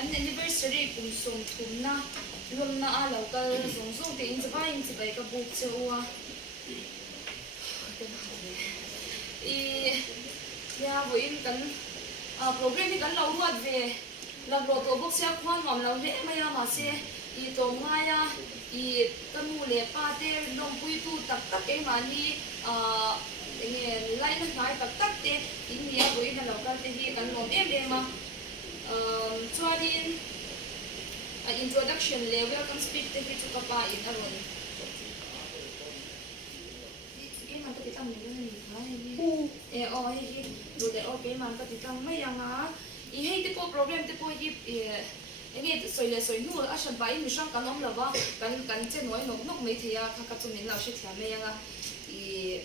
an anniversary kum som thumna lomna a local song song te in chapa in chipai ka book chewa ya voin kan program ni kan lo ruat ve la lo to book sia khwan ngom lo le maya ma se I to ngaya I kanu le pa te lom pui tu tak tak ke mani nge lai na ngai tak tak te in ya voin na lo kan te hi kan lom em le ma chuanin introduction le welcome speech te hi chu ka pa in aron ke man ka ti tam ni ni ha hi hi do de okay man ka ti tam mai anga I hei te po problem te po hi nge soile soinu a shan ba in mishang kan om lawa kan che noi nok nok mai thia kha ka chumin la shi thia me anga I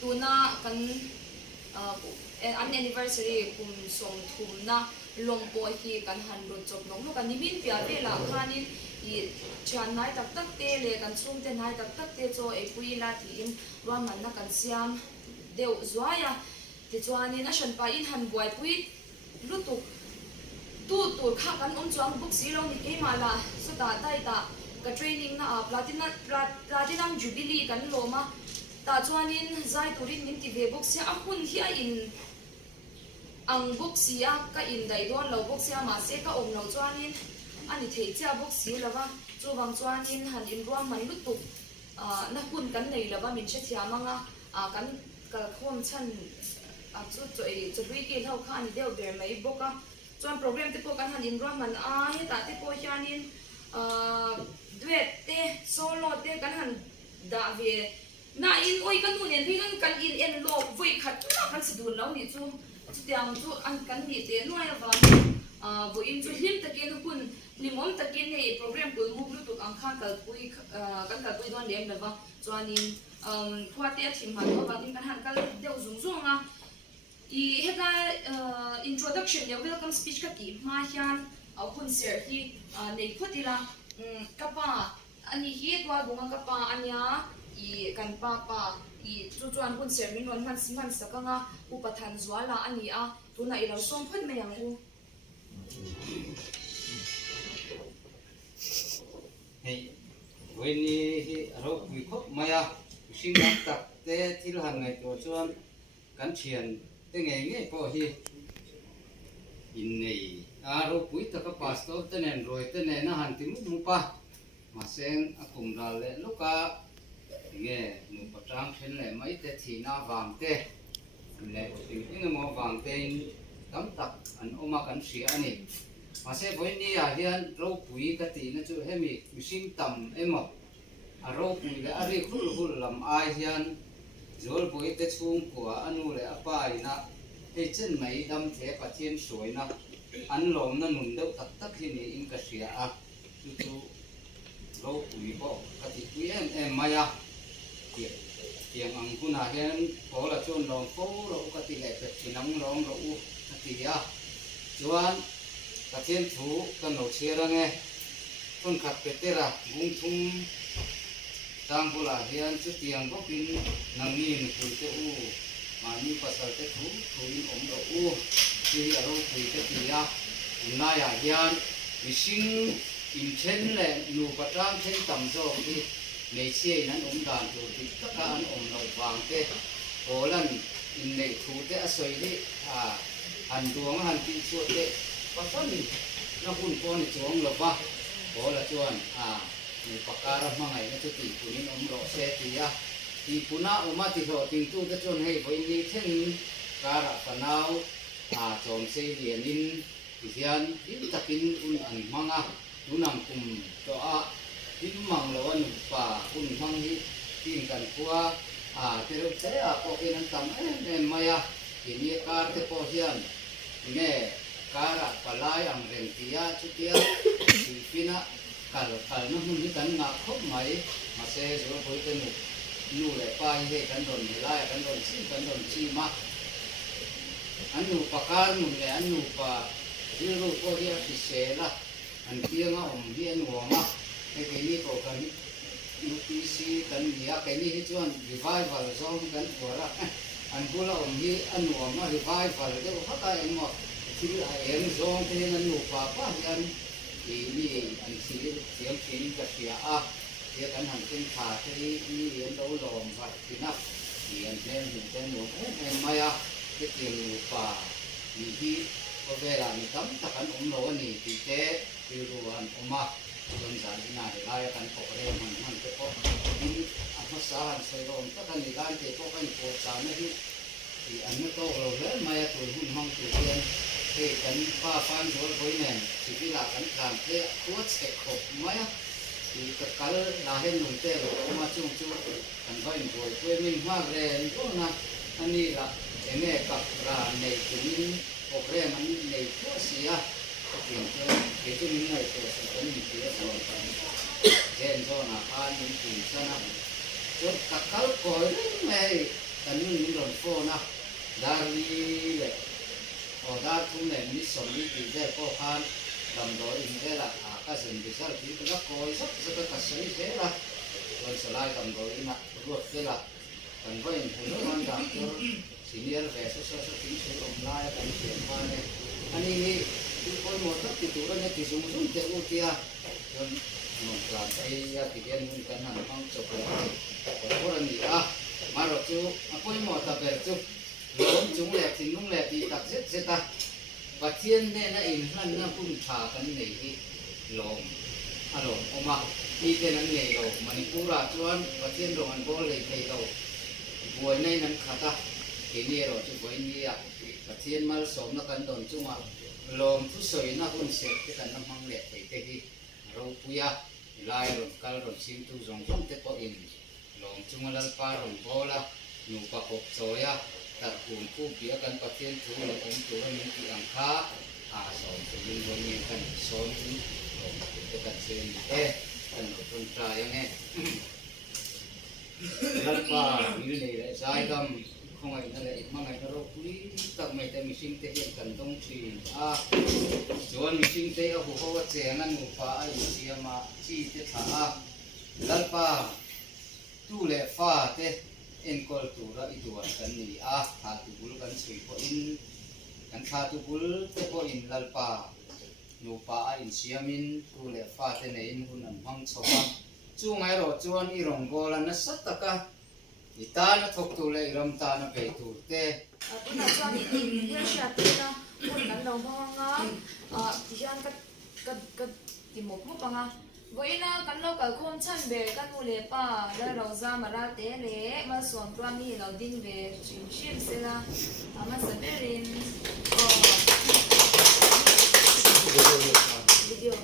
tuna kan an anniversary kum som thumna lompo hi kan han ro chok nok no kan nimin pia ve la khanin I chan nai tak tak te le kan sum te nai tak tak te cho e pui la thi in wa man na kan siam deu zwaya ti chuanin a shan pa in han buai pui lutuk tu tur kha kan chuang book si lo ni ke mala so ta dai ta ka training na platinum jubilee kan loma ta chuanin zai turin nin ti ve book sia a hun hi in ang book sia ka in dai don lo book sia ma se ka om lo chuanin ani thei cha book si lawa chu wang chuanin han in ruam man lutuk na hun kan nei lawa min che thia manga kan ka khom chan chu bui ke thau kha ani deu ber mai boka chuan program te po kan han in ruam man he ta te po hianin duet te solo te kan han da ve na in oi kan nu nen ri kan in en lo voi khat na kan sidun lo ni chu tiang chu an kan ni te noi wa vo in chu hlim takin hun limom takin nei program ko mu lu tu ang kha kal pui kan kal pui don lem lawa chuanin khwate thim han ko ba kan han kal deu zung zunga I heka introduction ya welcome speech ka ki ma hian hun ser hi nei khotila kapa ani hi twa bunga kapa anya I kan pa I chu chuan hun ser min non man sakanga upathan zwala ani a tuna ilo som phot me yang u hey when he ro wi khop maya sing tak te thil han ngai to chuan kan thian te nge po hi in nei aro pui ta ka pastor te nen roi te ne na han ti mu pa ma sen akum dal le luka nge nu patang khen le mai te thi na wang te le ti ing mo wang te tam tak an oma kan sia ani ma se voi ni a hian ro pui ka ti na chu hemi mishing tam emo aro pui le ari khul lam ai hian zol boi te chung kwa anu le apa ina he chen mai dam the pathian soina an lom na nun deuh tak tak hi ni in ka sia a chu ro pui bo ka ti pui em maya tiang ang kuna hian ko la chon long ko ro ka ti le pe chinang long ro u ka ti ya chuan pathian thu kan lo chera nge kon khat pe te ra bung thum tang bula hian chu tiang bo pin nang ni ni pui te u ma ni pasal te thu in om ro u ti aro pui te ti ya na ya hian mishing in chen le nu patang chen tam zo ki nei che nan om dan tu ti taka an om lo wang te holan in nei thu te a soi ni han duang han ti chu te pasan ni na hun ko ni chong lo ba hola chuan ni pakara mangai na chu ti punin om ro se ti ya ti puna oma ti ho ting tu te chon hei voi ni theng kara panau chom se lianin ti hian in takin un an manga tunang kum to a in mang lo an pa un mang hi tin kan kwa te ro se a ko kin an tam em maya ti ni kar te po hian nge kara palai ang reng tia chu tia si pina kal no hun ni kan nga khop mai ma se zo boi te nu le pa hi kan don ni lai kan don chi ma anu pakar nu le anu pa ru ko dia si se la an tia nga om hi anu ma ke ni ko kan UPC kan dia ke ni chuan revival zong kan pora an bula hi an nuam ma hi vai fal de ha ka en mo thil a em zong te nan nu pa pa hian ni an thil thiam thin ka tia a dia kan han tin tha te ni en lo lom va tina ni an nen ni ten nu en maya ke tin nu pa ni hi ko vera ni tam ta kan lo ni ti te ti ruan oma don san ina de lai kan ko re man te ko in a sa han se rom ta kan ni dan te ko kan ko sa na hi thì anh nó to rồi hết mai tuổi hôn hong tuổi tiên thì cắn ba phan rồi với nền chỉ khi là cắn làm thế tuốt sẽ khổ mấy thì tất cả là hết nổi tê rồi mà chung chung cắn vai rồi quê mình hoa rèn đó na anh đi là em nghe cặp là này thì mình học rèn mình này tuốt gì à tiền cho để cho mình này tuổi sẽ có mình tiếc rồi rèn cho là phan mình tìm cho nó cho tất cả coi này kan nun ron fo na dari le o da thum le mi som ni ti de ko khan lam do in de la a ka sen bi sar ti ka ko sak sak ka sen de la ron salai lam do in na ro de la kan vai in hu man da ko senior ve so so ti se om la ya kan se ma ne ani ni ko mo ta ti tu ro ne ti sum sum te u ti a ron mo ka ai ya ti gen mun kan han hang cho ko ko ro ni a mà rồi chú quay mỏ tập về chú lớn chúng lẹp thì nung lẹp thì tập giết ta và thiên nên là in lần nó cũng thả cái này đi lồng lồng oma đi cái này này rồi mà đi cura chuan và thiên rồi anh bố lấy thầy rồi buổi nay nằm khát ta cái này rồi chú buổi này à và thiên mà sống nó cần đồn chung à lồng chú sợi nó cũng sẽ cái cần nó mang lẹp thì cái gì rồi puya lai rồi cal rồi sim tu giống giống thế có in lom chung lal pa ron bola nu pa kop soya tar kun ku bia kan patien thu le om tu min ti ang kha a so tu min bon ni kan son tu lom te kan sen kan no tun tra yang he lal pa ni le le sai dam không ai le ma ngai ro puli tak mai te mi sing te hian kan dong chi a chuan mi sing te a hu ho che ngan nu pa ai siama chi te tha a lal pa tu le fa te en kol tu ra I tuan kan ni a tha tu bul kan sui ko in kan tha tu bul te ko in lalpa nu pa a in siamin tu le fa te nei in hun an hang chowa chu ngai ro chuan I rong gola na sataka I ta na thok tu le ram ta na pe tu te tu na chuan ni ni sha te na mun kan lo hanga ti hian ka ti mok mo panga voina kan lo kal khom chan be kan mu le pa la ro za ma ra te le ma som twa mi lo din ve chim shim se la ama sa berin video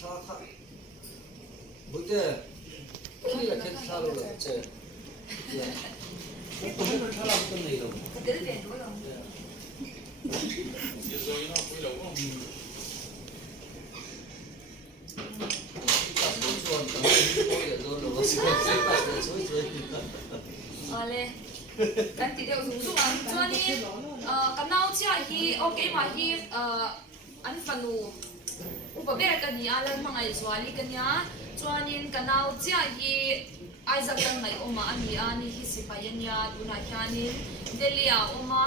sa kha bute khi là cái sao rồi chơi không có cái làm cái này đâu ka te ve do lo ale kan ti deu zum zum an chuan ni kan nau chia hi okay ma hi an fanu upa bera kan ni alan mangai zwali kan ya chuan in kan nau chia hi Isaac kan mai oma ani ani hi sipayan ya tuna khanin delia oma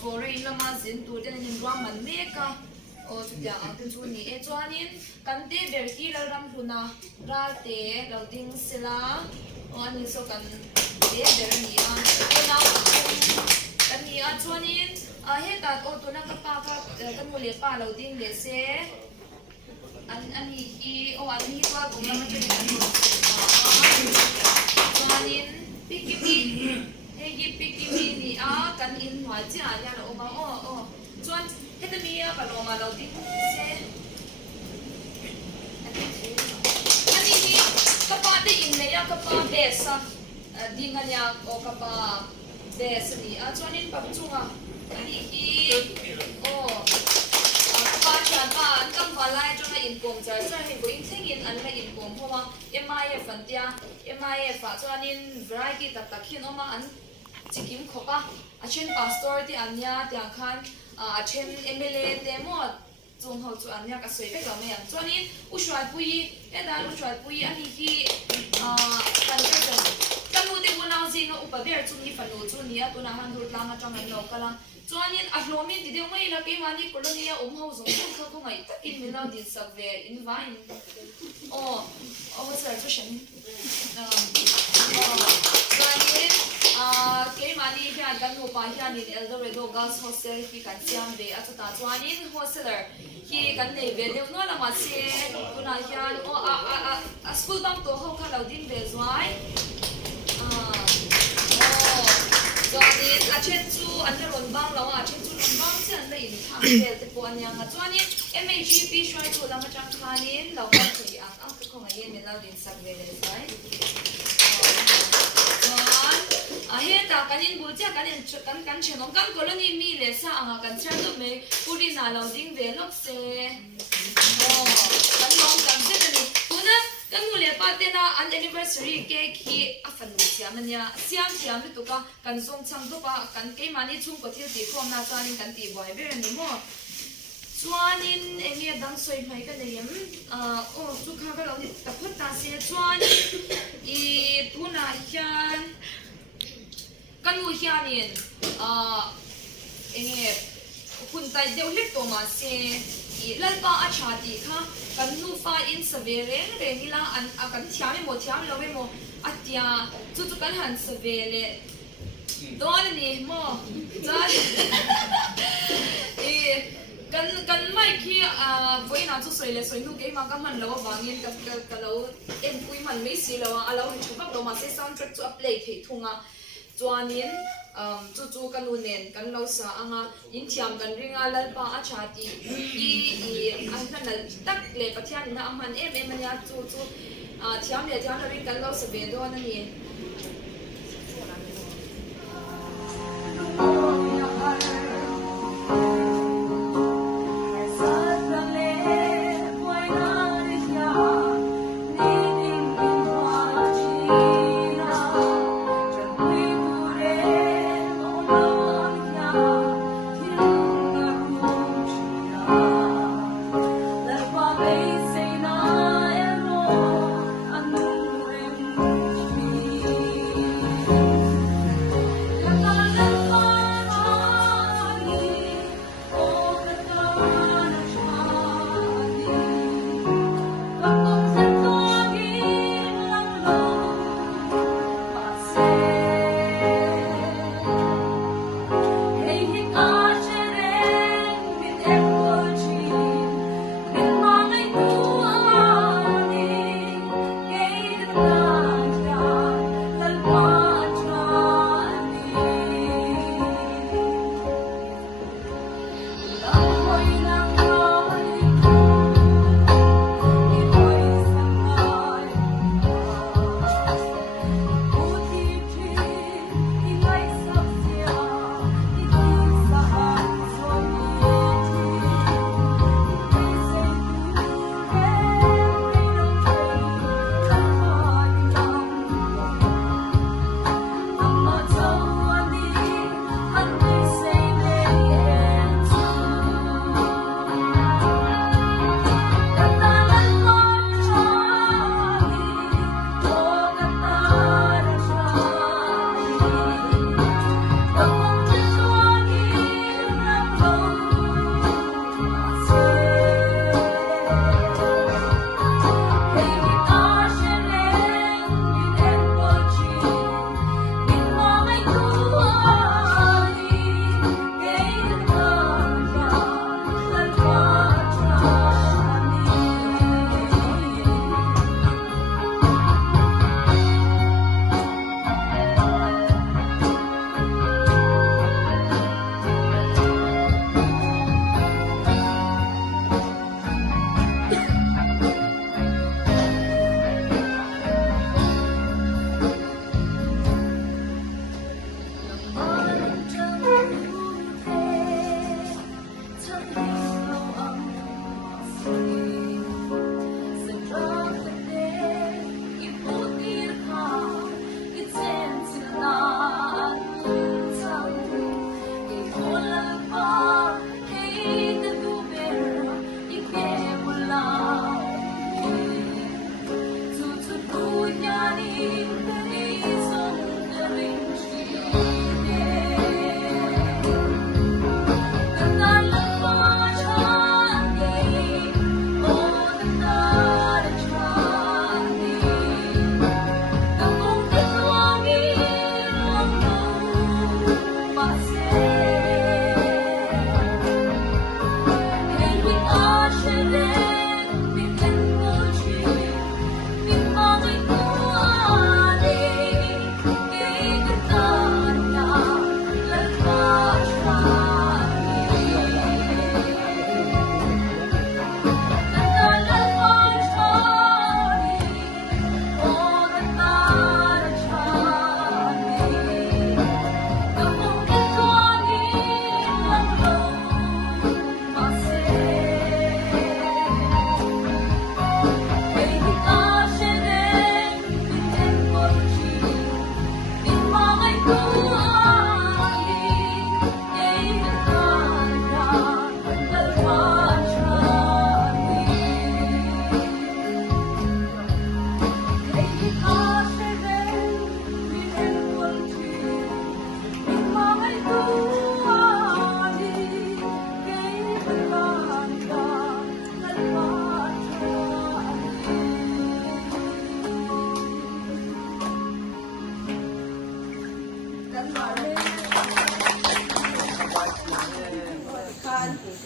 foreign lama zin tu den in ram man meka o chutia ang chu ni e chuanin kan te ber hi la ram huna ra te lo ding sila o ani so kan te ber ni a o na kan ni a chuanin he ta o to na ka pa ka kan mo le pa lo ding le se ani hi o ani wa ko ma ma chuanin pikimi he gi pikimi ni a kan in hwa cha ya lo ma o chuan hết mi á, bà lo mà đầu tiên xe anh đi các bạn đi in này các bạn bé sa đi ngang nhà có các bạn bé sa đi cho nên bà chung anh đi các bạn chọn anh cầm vào lại cho ngay in cùng chơi chơi hình với thích in anh ngay in cùng không mà em ai phần tia em ai phát cho nên variety tập tập khi nó mà anh chỉ kiếm khó pa trên pastor thì anh nha thì anh khan trên MLA demo chung hậu chu anh nha cả soi cái đó mấy anh cho nên usual pui cái đó usual pui anh hi kan cái nuôi tiền của nào housing no upaber chu ni fanu chu ni a tuna han dur lama tang an lo kala chuanin a hlomin ti deu mai la ke mani kolonia ho zong kha ko ngai takin mila din sakve in vain what's that question chuanin ke mani hian kan nu pa hian in Eldorado Girls Hostel hi kan siam ve a chuta chuanin hosteler hi kan nei ve deu no lama se tuna hian a school bang to ho kha lo din ve zuai chuanin a then chu an le ron bang lo a then chu ron bang chen le in thang vel te po an yang a chuanin MAGP shwai chu lama tang khanin lo kan thi ang ko ngai yen mela din sak ve le sai he ta kanin bulcha kanin kan chenom kan colony mi le sa anga kan chha do me puri na lo ding ve lok se kan long kan se ni puna kan mu le pa te na an anniversary cake hi a fan mi siam ania siam siam tu ka kan zong chang do pa kan ke mani chung ko thil ti khom na chanin kan ti boy be ni mo chuanin enge dang soi mai ka nei chu kha ka lo ni ta phut ta se chuan I tuna hian kan nu hianin enge hun tai deu lek to ma se I lalpa a chati kha kan nu fa in savereng rengila an kan thiam mo thiam lo mo atia chu kan han savele don ni mo zan kan mai khi voi na chu soi le soi nu ke ma ka man lo wangin ka lo en pui man me si lo a lo chu bak lo ma se soundtrack chu play thei thunga chuanin chu kan nu nen kan lo sa anga in thiam kan ringa lalpa a chati I an na tak le pathian na aman em ania chu thiam le ring kan lo sa ve do na ni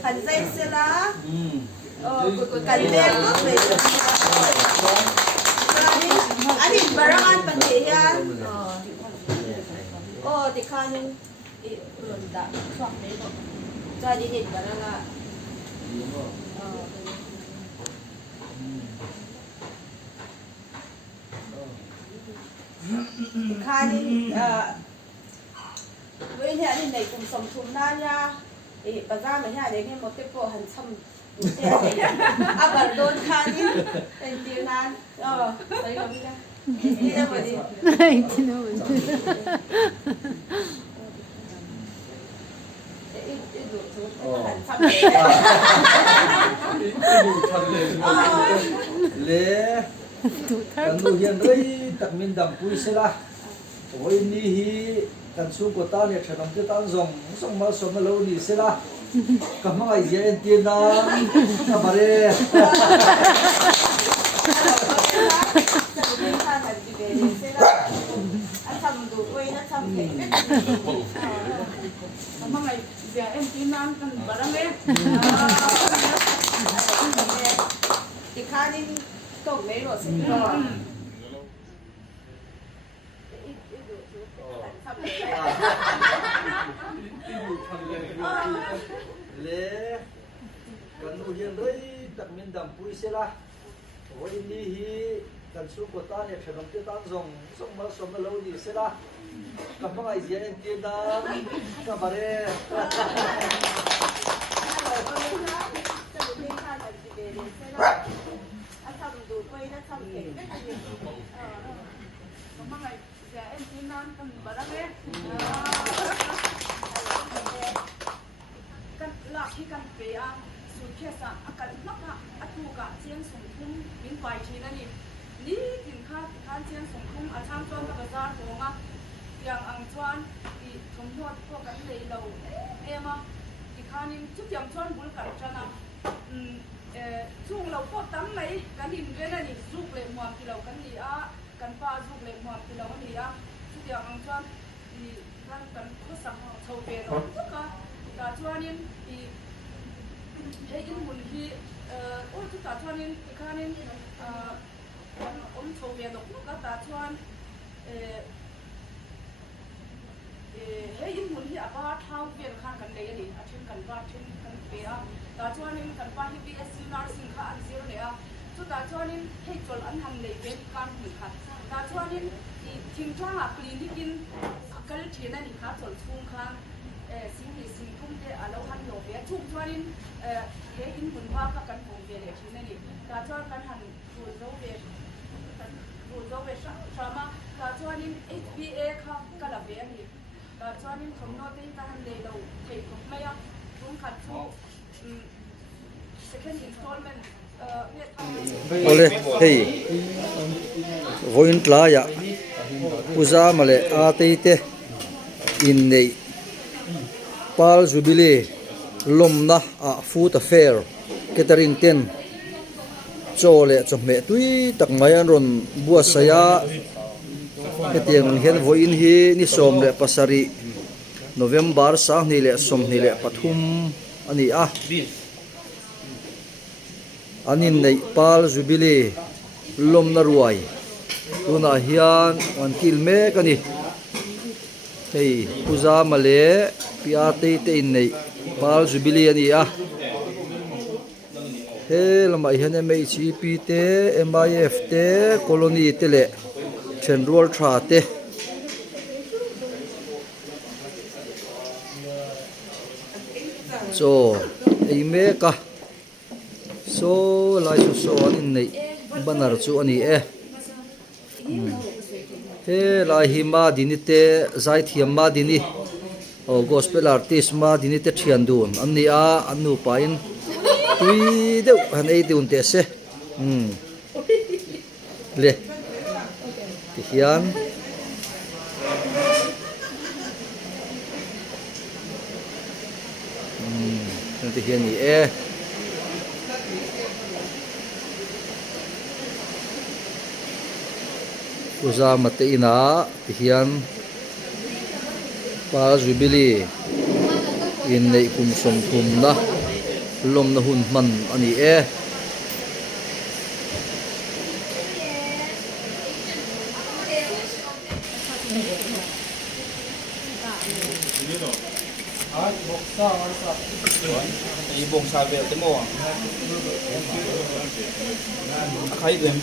หันใจเสียละกันเลี้ยงก็เลยอันนี้บารังอันปัญญาโอ้ติคานึงอีหล่นดะชอบนี้ก็จะดีเห็นบารังอ่ะคานึงเว้ยเนี่ยนี่ในกลุ่มสมทุนนั่นยาประจำเนี่ยเด็กเนี่ยหมดที่พอหันซ้ำอาบัดโดนคานี่เป็นตีนั้นใส่กับพี่นะนี่นะวันนี้หันซ้ำเลยกันดูเห็นเลยตักมินดำปุยเสละวันนี้ฮีกันสู้กับตาเนี่ยฉันทำที่ตั้งส่งมาสมมาแล้วนี่เสละกับมาไอ้เย็นตีน้ำทำอะไรติคานี่ก็ไม่รู้สิก็เลยกันดูเห็นเลยตักมินดำปุยเสละวันนี้ฮีกันสู้กับตาเนี่ยฉันทำที่ตั้งส่งมาสมมาแล้วนี่เสละกับมาไอ้เย็นตีน้ำทำอะไรกันหลักที่กันเปียสุดแค่สั่งอาการนักอะอัตุกะเชียงสงคุ้มมิ้นไปทีนั่นนี่ถึงค่าเชียงสงคุ้มอาช่างจวนกระจายหัวมาอย่างอังจวนอีทมหัวพวกกันเลยเรามาอีกข้านึงชุดยำจวนบุลกัดจันนะช่วงเราก็ตั้งไหนกันหินเว้นนี่จุกเลยหมวกที่เรากันนี่กันฟ้าจุกเลยหมวกที่เรากันนี่ชุดยำอังจวนอีกันก็สั่งโชว์เป็นทุกคนแต่ช่วงนี้เฮ้ยอินหุ่นที่โอ้ทุกแต่ช่วงนี้อีกครั้งนึงโชว์เป็นดอกก็แต่ช่วงเฮ้ยอินหุ่นที่อาบ้าเท้าเวียนข้างกันเลยนี่อาชิมกันบ้าชิมกันเปียแต่ช่วงนี้กันบ้าที่BSc nursingข้าอันเสียเนี่ยทุกแต่ช่วงนี้เฮ้ยจนอันทำเลยเป็นการหุ่นค่ะแต่ช่วงนี้ทิ้งช่วงคลินิกินก็เลยที่นั่นนี่ค่ะจนชุ่มค่ะสิ่งที่สิ่งทุ่มเทเราหันโลเบียชุ่มช่วงนี้เฮ้ยอินหุ่นว่ากันคงเบียเลยที่นั่นนี่แต่ช่วงกันหันดูโซเบียดูโซเบียชามาแต่ช่วงนี้HBAค่ะก็ละเบียนี่แต่ช่วงนี้ผมโน้ตที่การเลยเราเทคไม่ยากรุ่งขัดชูsecond installment Ole, hei, voin tlaya, uza male ateite in nei pal jubilee lomna a food affair catering ten chole chome tui tak mai an ron bua saya hetiang hian voin hi ni som le pasari November sa ni le som ni le pathum ani a anin nei pal jubilee lomna ruai tuna hian an kil me kani hei puja male piate te in nei pal jubilee ani a he lamai hian MHP te MIF te colony te le thenrual tha te so ei me ka so lai so anin nei banar chu ani he lai hi ma dinite zai thiam ma dini o gospel artist ma dinite thian dun anni a annu pain tui deu han ei deun te se le ti hian ti hian ni uza mate ina ti hian pa jubilee in nei kum som thum na lom na hun man ani e ibong sabi at mo akay din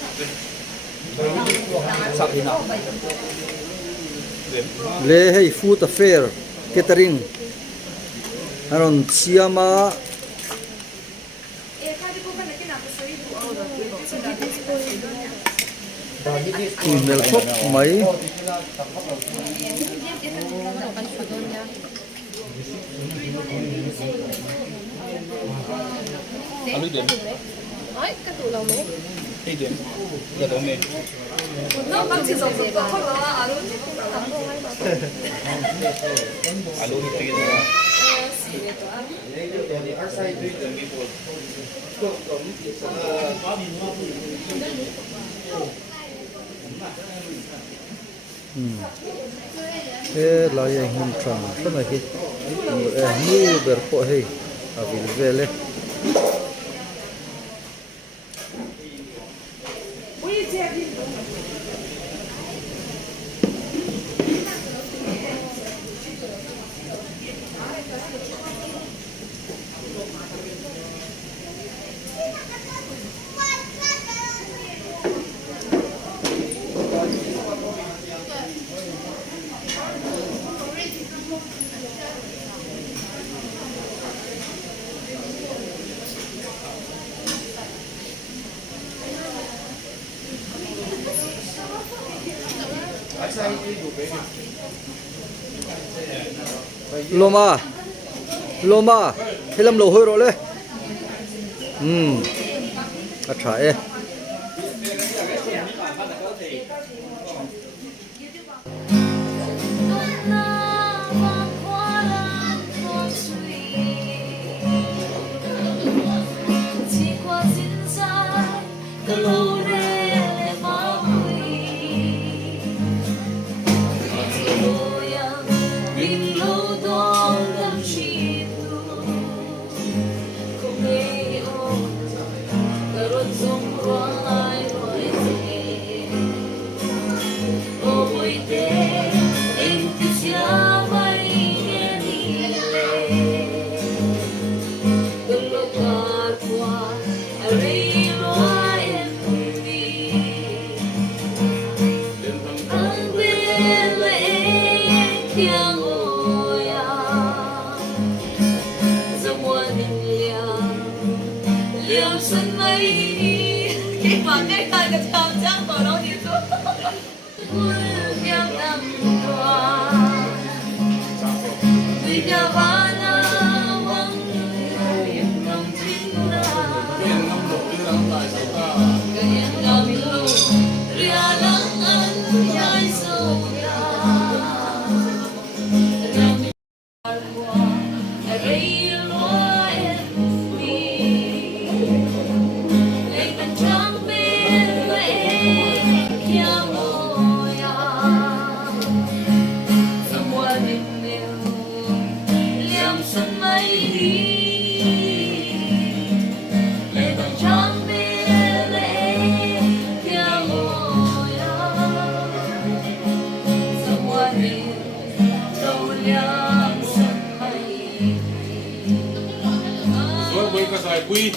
sabi na le hei food affair catering aron siama email khop mai alu din ay katulaw mo ay din gadaw me 너 같이 접속 커버 안 오지? alu hiti na e la ye hun tram thana hi e mu ber po hei avil vele loma loma helam lo hoi ro le a tha e Rồi bây giờ sai quy